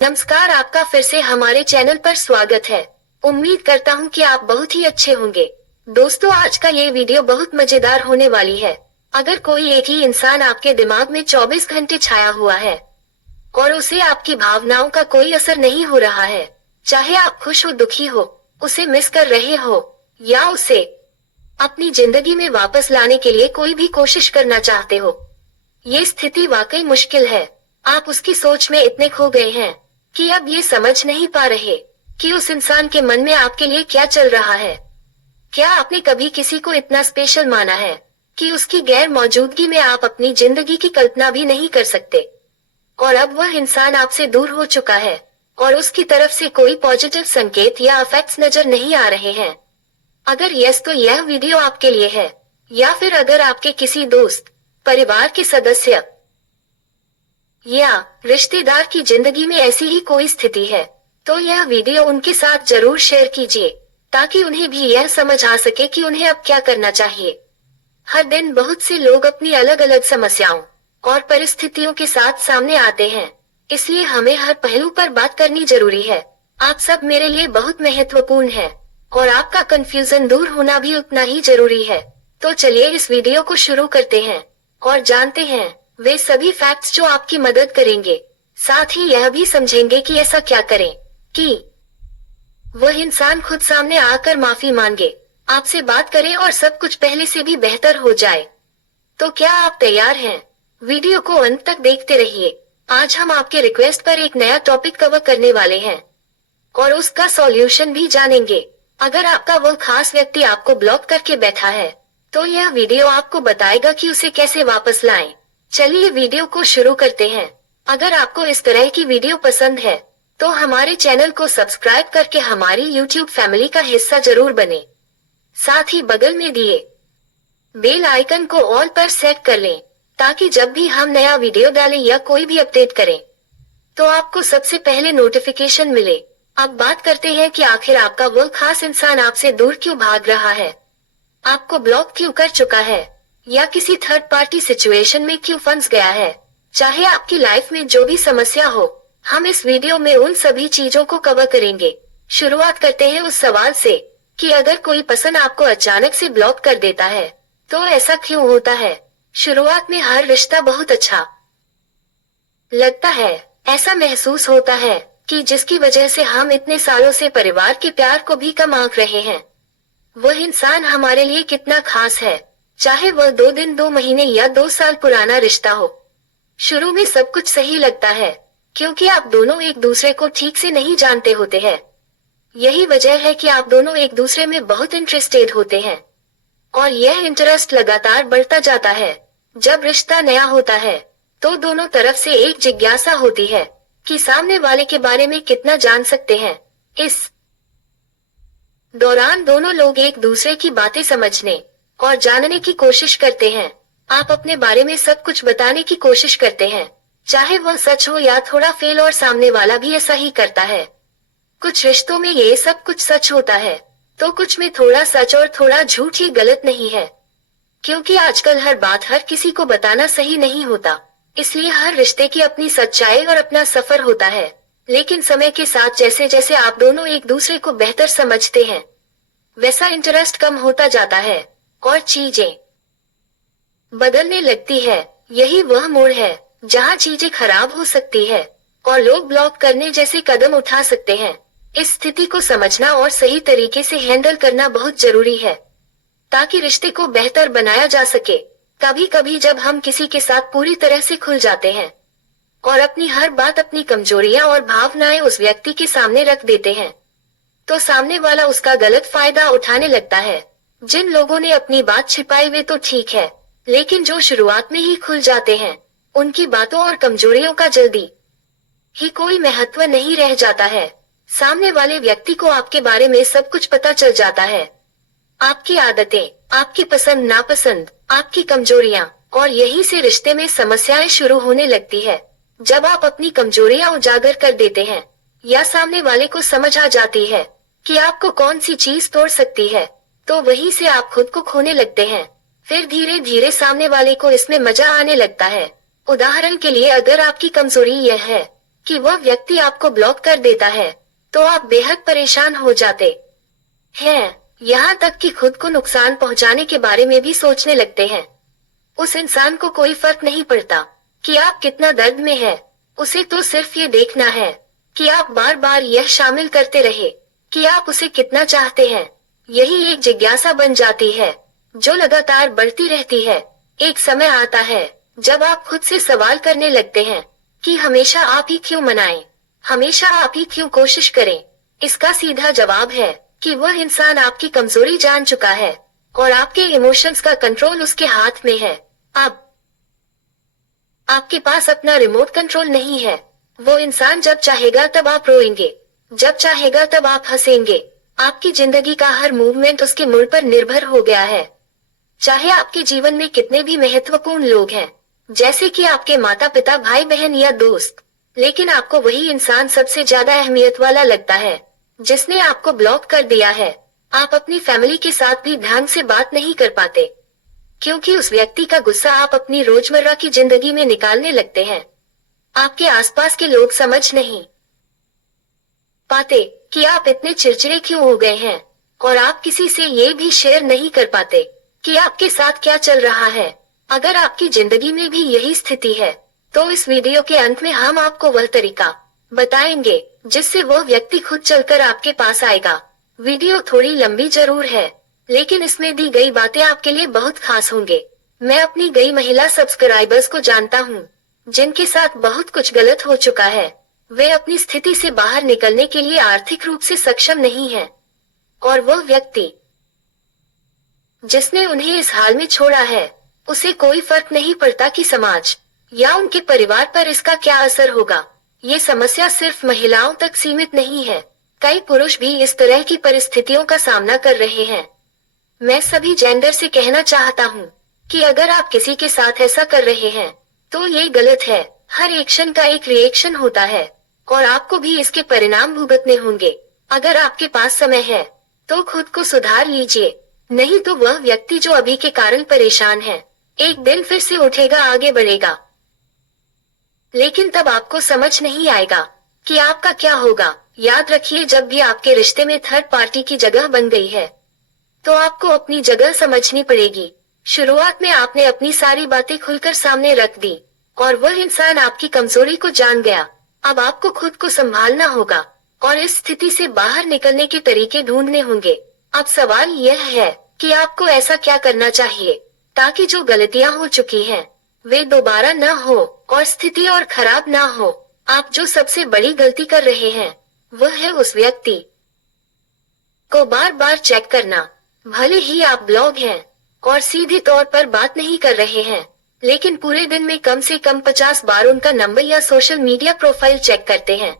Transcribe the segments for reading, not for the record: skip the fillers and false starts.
नमस्कार, आपका फिर से हमारे चैनल पर स्वागत है। उम्मीद करता हूँ कि आप बहुत ही अच्छे होंगे। दोस्तों, आज का ये वीडियो बहुत मजेदार होने वाली है। अगर कोई एक ही इंसान आपके दिमाग में 24 घंटे छाया हुआ है और उसे आपकी भावनाओं का कोई असर नहीं हो रहा है, चाहे आप खुश हो, दुखी हो, उसे मिस कर रहे हो या उसे अपनी जिंदगी में वापस लाने के लिए कोई भी कोशिश करना चाहते हो, ये स्थिति वाकई मुश्किल है। आप उसकी सोच में इतने खो गए हैं कि अब ये समझ नहीं पा रहे कि उस इंसान के मन में आपके लिए क्या चल रहा है। क्या आपने कभी किसी को इतना स्पेशल माना है कि उसकी गैर मौजूदगी में आप अपनी जिंदगी की कल्पना भी नहीं कर सकते? और अब वह इंसान आपसे दूर हो चुका है और उसकी तरफ से कोई पॉजिटिव संकेत या इफेक्ट्स नजर नहीं आ रहे हैं। अगर यस, तो यह वीडियो आपके लिए है। या फिर अगर आपके किसी दोस्त, परिवार के सदस्य या रिश्तेदार की जिंदगी में ऐसी ही कोई स्थिति है, तो यह वीडियो उनके साथ जरूर शेयर कीजिए, ताकि उन्हें भी यह समझ आ सके कि उन्हें अब क्या करना चाहिए। हर दिन बहुत से लोग अपनी अलग अलग समस्याओं और परिस्थितियों के साथ सामने आते हैं, इसलिए हमें हर पहलू पर बात करनी जरूरी है। आप सब मेरे लिए बहुत महत्वपूर्ण है और आपका कंफ्यूजन दूर होना भी उतना ही जरूरी है। तो चलिए इस वीडियो को शुरू करते हैं और जानते हैं वे सभी फैक्ट्स जो आपकी मदद करेंगे। साथ ही यह भी समझेंगे कि ऐसा क्या करें कि वह इंसान खुद सामने आकर माफी मांगे, आपसे बात करे और सब कुछ पहले से भी बेहतर हो जाए। तो क्या आप तैयार हैं? वीडियो को अंत तक देखते रहिए। आज हम आपके रिक्वेस्ट पर एक नया टॉपिक कवर करने वाले हैं और उसका सॉल्यूशन भी जानेंगे। अगर आपका वह खास व्यक्ति आपको ब्लॉक करके बैठा है, तो यह वीडियो आपको बताएगा कि उसे कैसे वापस लाएं। चलिए वीडियो को शुरू करते हैं। अगर आपको इस तरह की वीडियो पसंद है, तो हमारे चैनल को सब्सक्राइब करके हमारी यूट्यूब फैमिली का हिस्सा जरूर बने। साथ ही बगल में दिए बेल आइकन को ऑल पर सेट कर लें, ताकि जब भी हम नया वीडियो डालें या कोई भी अपडेट करें, तो आपको सबसे पहले नोटिफिकेशन मिले। अब बात करते हैं कि आखिर आपका वह खास इंसान आपसे दूर क्यों भाग रहा है, आपको ब्लॉक क्यों कर चुका है, या किसी थर्ड पार्टी सिचुएशन में क्यों फंस गया है। चाहे आपकी लाइफ में जो भी समस्या हो, हम इस वीडियो में उन सभी चीजों को कवर करेंगे। शुरुआत करते हैं उस सवाल से कि अगर कोई पर्सन आपको अचानक से ब्लॉक कर देता है, तो ऐसा क्यों होता है? शुरुआत में हर रिश्ता बहुत अच्छा लगता है। ऐसा महसूस होता है कि जिसकी वजह से हम इतने सालों से परिवार के प्यार को भी कम आंक रहे हैं। वह इंसान हमारे लिए कितना खास है, चाहे वह 2 दिन, 2 महीने या 2 साल पुराना रिश्ता हो। शुरू में सब कुछ सही लगता है, क्योंकि आप दोनों एक दूसरे को ठीक से नहीं जानते होते हैं। यही वजह है कि आप दोनों एक दूसरे में बहुत इंटरेस्टेड होते हैं और यह इंटरेस्ट लगातार बढ़ता जाता है। जब रिश्ता नया होता है, तो दोनों तरफ से एक जिज्ञासा होती है कि सामने वाले के बारे में कितना जान सकते हैं। इस दौरान दोनों लोग एक दूसरे की बातें समझने और जानने की कोशिश करते हैं। आप अपने बारे में सब कुछ बताने की कोशिश करते हैं, चाहे वह सच हो या थोड़ा फेल, और सामने वाला भी ऐसा ही करता है। कुछ रिश्तों में ये सब कुछ सच होता है, तो कुछ में थोड़ा सच और थोड़ा झूठ ही गलत नहीं है। क्योंकि आजकल हर बात हर किसी को बताना सही नहीं होता, इसलिए हर रिश्ते की अपनी सच्चाई और अपना सफर होता है। लेकिन समय के साथ जैसे जैसे आप दोनों एक दूसरे को बेहतर समझते हैं, वैसा इंटरेस्ट कम होता जाता है और चीजें बदलने लगती है। यही वह मोड़ है जहां चीजें खराब हो सकती है और लोग ब्लॉक करने जैसे कदम उठा सकते हैं। इस स्थिति को समझना और सही तरीके से हैंडल करना बहुत जरूरी है, ताकि रिश्ते को बेहतर बनाया जा सके। कभी कभी जब हम किसी के साथ पूरी तरह से खुल जाते हैं और अपनी हर बात, अपनी कमजोरियां और भावनाएं उस व्यक्ति के सामने रख देते हैं, तो सामने वाला उसका गलत फायदा उठाने लगता है। जिन लोगों ने अपनी बात छिपाई वे तो ठीक है, लेकिन जो शुरुआत में ही खुल जाते हैं, उनकी बातों और कमजोरियों का जल्दी ही कोई महत्व नहीं रह जाता है। सामने वाले व्यक्ति को आपके बारे में सब कुछ पता चल जाता है, आपकी आदतें, आपकी पसंद नापसंद, आपकी कमजोरियां, और यहीं से रिश्ते में समस्याएं शुरू होने लगती है। जब आप अपनी कमजोरियां उजागर कर देते हैं या सामने वाले को समझ आ जाती है कि आपको कौन सी चीज तोड़ सकती है, तो वहीं से आप खुद को खोने लगते हैं। फिर धीरे धीरे सामने वाले को इसमें मजा आने लगता है। उदाहरण के लिए, अगर आपकी कमजोरी यह है कि वह व्यक्ति आपको ब्लॉक कर देता है, तो आप बेहद परेशान हो जाते हैं। यहाँ तक कि खुद को नुकसान पहुँचाने के बारे में भी सोचने लगते हैं। उस इंसान को कोई फर्क नहीं पड़ता कि आप कितना दर्द में है। उसे तो सिर्फ ये देखना है कि आप बार बार यह शामिल करते रहे कि आप उसे कितना चाहते हैं। यही एक जिज्ञासा बन जाती है जो लगातार बढ़ती रहती है। एक समय आता है जब आप खुद से सवाल करने लगते हैं कि हमेशा आप ही क्यों मनाएं, हमेशा आप ही क्यों कोशिश करें। इसका सीधा जवाब है कि वह इंसान आपकी कमजोरी जान चुका है और आपके इमोशंस का कंट्रोल उसके हाथ में है। अब आपके पास अपना रिमोट कंट्रोल नहीं है। वो इंसान जब चाहेगा तब आप रोएंगे, जब चाहेगा तब आप हंसेंगे। आपकी जिंदगी का हर मूवमेंट उसके मूड पर निर्भर हो गया है। चाहे आपके जीवन में कितने भी महत्वपूर्ण लोग हैं, जैसे कि आपके माता पिता, भाई बहन या दोस्त, लेकिन आपको वही इंसान सबसे ज्यादा अहमियत वाला लगता है जिसने आपको ब्लॉक कर दिया है। आप अपनी फैमिली के साथ भी ढंग से बात नहीं कर पाते क्योंकि उस व्यक्ति का गुस्सा आप अपनी रोजमर्रा की जिंदगी में निकालने लगते हैं। आपके आसपास के लोग समझ नहीं पाते कि आप इतने चिड़चिड़े क्यों हो गए हैं और आप किसी से ये भी शेयर नहीं कर पाते कि आपके साथ क्या चल रहा है। अगर आपकी जिंदगी में भी यही स्थिति है तो इस वीडियो के अंत में हम आपको वह तरीका बताएंगे जिससे वह व्यक्ति खुद चलकर आपके पास आएगा। वीडियो थोड़ी लंबी जरूर है, लेकिन इसमें दी गई बातें आपके लिए बहुत खास होंगे। मैं अपनी कई महिला सब्सक्राइबर्स को जानता हूँ जिनके साथ बहुत कुछ गलत हो चुका है। वे अपनी स्थिति से बाहर निकलने के लिए आर्थिक रूप से सक्षम नहीं हैं और वह व्यक्ति जिसने उन्हें इस हाल में छोड़ा है उसे कोई फर्क नहीं पड़ता कि समाज या उनके परिवार पर इसका क्या असर होगा। ये समस्या सिर्फ महिलाओं तक सीमित नहीं है, कई पुरुष भी इस तरह की परिस्थितियों का सामना कर रहे हैं। मैं सभी जेंडर से कहना चाहता हूँ कि अगर आप किसी के साथ ऐसा कर रहे हैं तो ये गलत है। हर एक्शन का एक रिएक्शन होता है और आपको भी इसके परिणाम भुगतने होंगे। अगर आपके पास समय है तो खुद को सुधार लीजिए, नहीं तो वह व्यक्ति जो अभी के कारण परेशान है एक दिन फिर से उठेगा, आगे बढ़ेगा, लेकिन तब आपको समझ नहीं आएगा कि आपका क्या होगा। याद रखिए, जब भी आपके रिश्ते में थर्ड पार्टी की जगह बन गई है तो आपको अपनी जगह समझनी पड़ेगी। शुरुआत में आपने अपनी सारी बातें खुलकर सामने रख दी और वह इंसान आपकी कमजोरी को जान गया। अब आपको खुद को संभालना होगा और इस स्थिति से बाहर निकलने के तरीके ढूंढने होंगे। अब सवाल यह है कि आपको ऐसा क्या करना चाहिए ताकि जो गलतियां हो चुकी हैं वे दोबारा न हो और स्थिति और खराब ना हो। आप जो सबसे बड़ी गलती कर रहे हैं वह है उस व्यक्ति को बार बार चेक करना। भले ही आप ब्लॉग हैं और सीधे तौर पर बात नहीं कर रहे हैं, लेकिन पूरे दिन में कम से कम 50 बार उनका नंबर या सोशल मीडिया प्रोफाइल चेक करते हैं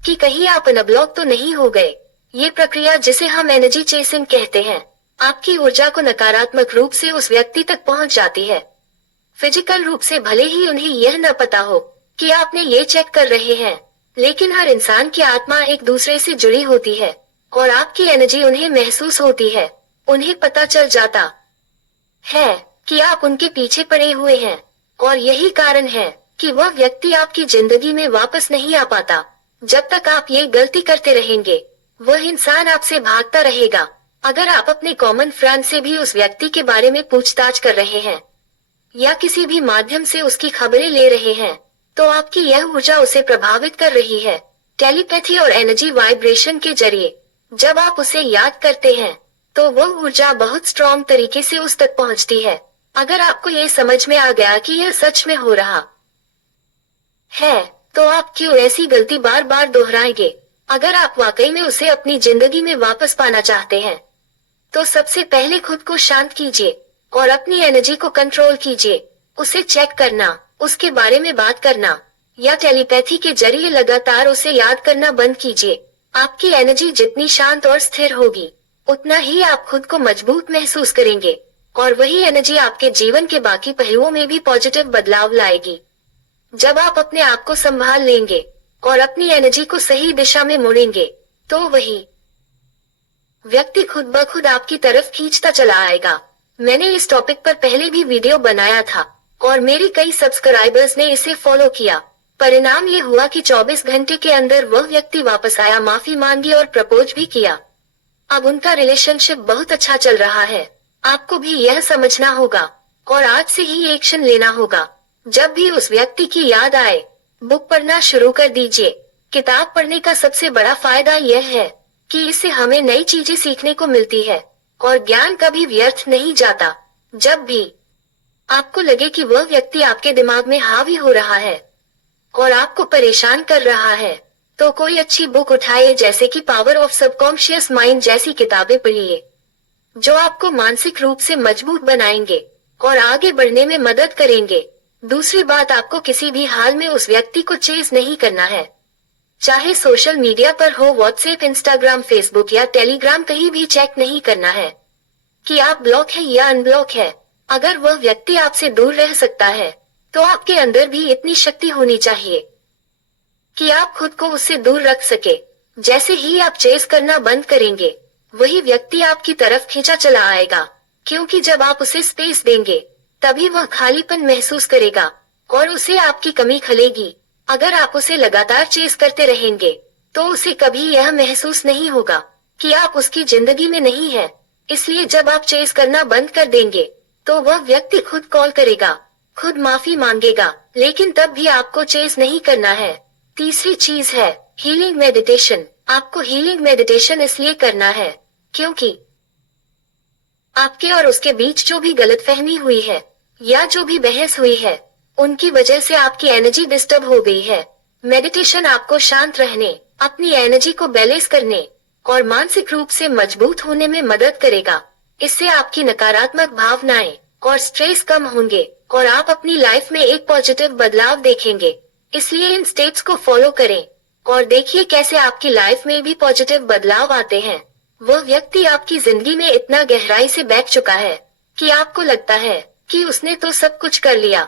कि कहीं आप अनब्लॉक तो नहीं हो गए। ये प्रक्रिया, जिसे हम एनर्जी चेसिंग कहते हैं, आपकी ऊर्जा को नकारात्मक रूप से उस व्यक्ति तक पहुंच जाती है। फिजिकल रूप से भले ही उन्हें यह न पता हो कि आपने ये चेक कर रहे हैं, लेकिन हर इंसान की आत्मा एक दूसरे से जुड़ी होती है और आपकी एनर्जी उन्हें महसूस होती है। उन्हें पता चल जाता है कि आप उनके पीछे पड़े हुए हैं और यही कारण है कि वह व्यक्ति आपकी जिंदगी में वापस नहीं आ पाता। जब तक आप ये गलती करते रहेंगे वह इंसान आपसे भागता रहेगा। अगर आप अपने कॉमन फ्रेंड से भी उस व्यक्ति के बारे में पूछताछ कर रहे हैं या किसी भी माध्यम से उसकी खबरें ले रहे हैं तो आपकी यह ऊर्जा उसे प्रभावित कर रही है। टेलीपैथी और एनर्जी वाइब्रेशन के जरिए जब आप उसे याद करते हैं तो वह ऊर्जा बहुत स्ट्रॉन्ग तरीके से उस तक पहुंचती है। अगर आपको ये समझ में आ गया कि यह सच में हो रहा है तो आप क्यों ऐसी गलती बार बार दोहराएंगे। अगर आप वाकई में उसे अपनी जिंदगी में वापस पाना चाहते हैं तो सबसे पहले खुद को शांत कीजिए और अपनी एनर्जी को कंट्रोल कीजिए। उसे चेक करना, उसके बारे में बात करना या टेलीपैथी के जरिए लगातार उसे याद करना बंद कीजिए। आपकी एनर्जी जितनी शांत और स्थिर होगी उतना ही आप खुद को मजबूत महसूस करेंगे और वही एनर्जी आपके जीवन के बाकी पहलुओं में भी पॉजिटिव बदलाव लाएगी। जब आप अपने आप को संभाल लेंगे और अपनी एनर्जी को सही दिशा में मोड़ेंगे तो वही व्यक्ति खुद ब खुद आपकी तरफ खींचता चला आएगा। मैंने इस टॉपिक पर पहले भी वीडियो बनाया था और मेरे कई सब्सक्राइबर्स ने इसे फॉलो किया। परिणाम ये हुआ कि 24 घंटे के अंदर वह व्यक्ति वापस आया, माफी मांगी और प्रपोज भी किया। अब उनका रिलेशनशिप बहुत अच्छा चल रहा है। आपको भी यह समझना होगा और आज से ही एक्शन लेना होगा। जब भी उस व्यक्ति की याद आए, बुक पढ़ना शुरू कर दीजिए। किताब पढ़ने का सबसे बड़ा फायदा यह है कि इससे हमें नई चीजें सीखने को मिलती है और ज्ञान कभी व्यर्थ नहीं जाता। जब भी आपको लगे कि वह व्यक्ति आपके दिमाग में हावी हो रहा है और आपको परेशान कर रहा है, तो कोई अच्छी बुक उठाइए, जैसे कि पावर ऑफ सबकॉन्शियस माइंड जैसी किताबें पढ़िए, जो आपको मानसिक रूप से मजबूत बनाएंगे और आगे बढ़ने में मदद करेंगे। दूसरी बात, आपको किसी भी हाल में उस व्यक्ति को चेज नहीं करना है। चाहे सोशल मीडिया पर हो, व्हाट्सएप, इंस्टाग्राम, फेसबुक या टेलीग्राम, कहीं भी चेक नहीं करना है कि आप ब्लॉक है या अनब्लॉक है। अगर वह व्यक्ति आपसे दूर रह सकता है, तो आपके अंदर भी इतनी शक्ति होनी चाहिए कि आप खुद को उससे दूर रख सके। जैसे ही आप चेस करना बंद करेंगे, वही व्यक्ति आपकी तरफ खींचा चला आएगा, क्योंकि जब आप उसे स्पेस देंगे, तभी वह खालीपन महसूस करेगा और उसे आपकी कमी खलेगी। अगर आप उसे लगातार चेस करते रहेंगे, तो उसे कभी यह महसूस नहीं होगा कि आप उसकी जिंदगी में नहीं है। इसलिए जब आप चेस करना बंद कर देंगे, तो वह व्यक्ति खुद कॉल करेगा, खुद माफी मांगेगा, लेकिन तब भी आपको चेस नहीं करना है। तीसरी चीज है हीलिंग मेडिटेशन। आपको हीलिंग मेडिटेशन इसलिए करना है क्योंकि आपके और उसके बीच जो भी गलतफहमी हुई है या जो भी बहस हुई है, उनकी वजह से आपकी एनर्जी डिस्टर्ब हो गई है। मेडिटेशन आपको शांत रहने, अपनी एनर्जी को बैलेंस करने और मानसिक रूप से मजबूत होने में मदद करेगा। इससे आपकी नकारात्मक भावनाएं और स्ट्रेस कम होंगे और आप अपनी लाइफ में एक पॉजिटिव बदलाव देखेंगे। इसलिए इन स्टेप्स को फॉलो करें और देखिए कैसे आपकी लाइफ में भी पॉजिटिव बदलाव आते हैं। वह व्यक्ति आपकी जिंदगी में इतना गहराई से बैठ चुका है कि आपको लगता है कि उसने तो सब कुछ कर लिया।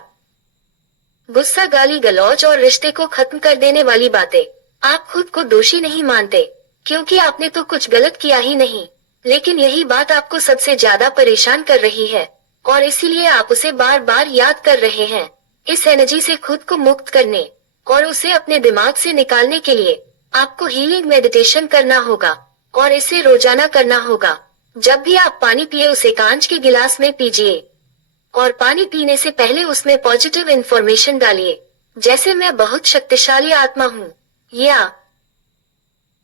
गुस्सा, गाली गलौज और रिश्ते को खत्म कर देने वाली बातें। आप खुद को दोषी नहीं मानते क्योंकि आपने तो कुछ गलत किया ही नहीं, लेकिन यही बात आपको सबसे ज्यादा परेशान कर रही है और इसीलिए आप उसे बार बार याद कर रहे हैं। इस एनर्जी से खुद को मुक्त करने और उसे अपने दिमाग से निकालने के लिए आपको हीलिंग मेडिटेशन करना होगा और इसे रोजाना करना होगा। जब भी आप पानी पिए, उसे कांच के गिलास में पीजिए और पानी पीने से पहले उसमें पॉजिटिव इंफॉर्मेशन डालिए, जैसे मैं बहुत शक्तिशाली आत्मा हूँ या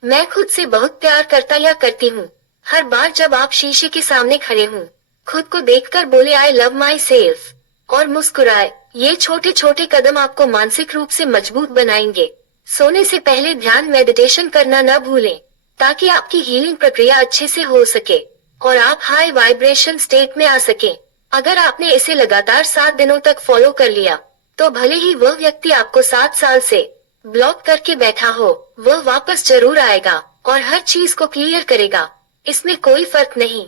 मैं खुद से बहुत प्यार करता या करती हूँ। हर बार जब आप शीशे के सामने खड़े हों, खुद को देखकर बोले आई लव माई सेल्फ और मुस्कुराए। ये छोटे छोटे कदम आपको मानसिक रूप से मजबूत बनाएंगे। सोने से पहले ध्यान मेडिटेशन करना न भूलें, ताकि आपकी हीलिंग प्रक्रिया अच्छे से हो सके और आप हाई वाइब्रेशन स्टेट में आ सके। अगर आपने इसे लगातार 7 दिनों तक फॉलो कर लिया, तो भले ही वह व्यक्ति आपको 7 साल से ब्लॉक करके बैठा हो, वह वापस जरूर आएगा और हर चीज को क्लियर करेगा। इसमें कोई फर्क नहीं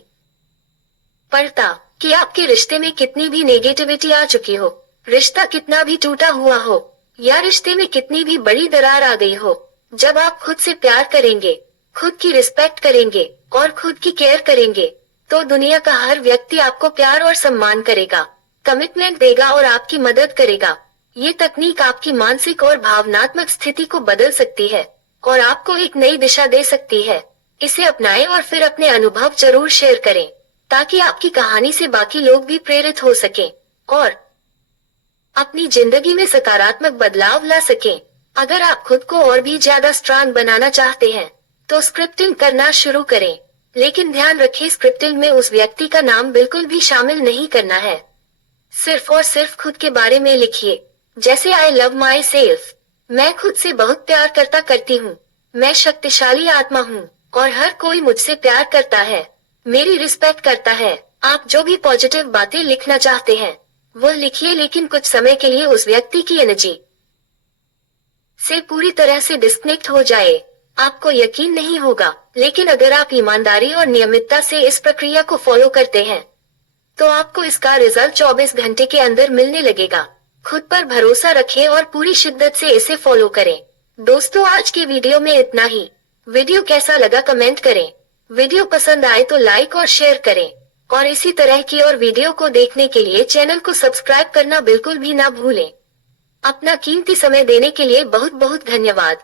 पड़ता कि आपके रिश्ते में कितनी भी नेगेटिविटी आ चुकी हो, रिश्ता कितना भी टूटा हुआ हो या रिश्ते में कितनी भी बड़ी दरार आ गई हो। जब आप खुद से प्यार करेंगे, खुद की रिस्पेक्ट करेंगे और खुद की केयर करेंगे, तो दुनिया का हर व्यक्ति आपको प्यार और सम्मान करेगा, कमिटमेंट देगा और आपकी मदद करेगा। ये तकनीक आपकी मानसिक और भावनात्मक स्थिति को बदल सकती है और आपको एक नई दिशा दे सकती है। इसे अपनाएं और फिर अपने अनुभव जरूर शेयर करें, ताकि आपकी कहानी से बाकी लोग भी प्रेरित हो सकें और अपनी जिंदगी में सकारात्मक बदलाव ला सकें। अगर आप खुद को और भी ज्यादा स्ट्रांग बनाना चाहते हैं, तो स्क्रिप्टिंग करना शुरू करें, लेकिन ध्यान रखें स्क्रिप्टिंग में उस व्यक्ति का नाम बिल्कुल भी शामिल नहीं करना है। सिर्फ और सिर्फ खुद के बारे में लिखिए, जैसे आई लव माई सेल्फ, मैं खुद से बहुत प्यार करती हूँ, मैं शक्तिशाली आत्मा हूँ और हर कोई मुझसे प्यार करता है, मेरी रिस्पेक्ट करता है। आप जो भी पॉजिटिव बातें लिखना चाहते हैं वो लिखिए, लेकिन कुछ समय के लिए उस व्यक्ति की एनर्जी से पूरी तरह से डिस्कनेक्ट हो जाए। आपको यकीन नहीं होगा, लेकिन अगर आप ईमानदारी और नियमितता से इस प्रक्रिया को फॉलो करते हैं, तो आपको इसका रिजल्ट 24 घंटे के अंदर मिलने लगेगा। खुद पर भरोसा रखें और पूरी शिद्दत से इसे फॉलो करें। दोस्तों, आज के वीडियो में इतना ही। वीडियो कैसा लगा कमेंट करें। वीडियो पसंद आए तो लाइक और शेयर करें और इसी तरह की और वीडियो को देखने के लिए चैनल को सब्सक्राइब करना बिल्कुल भी ना भूलें। अपना कीमती समय देने के लिए बहुत बहुत धन्यवाद।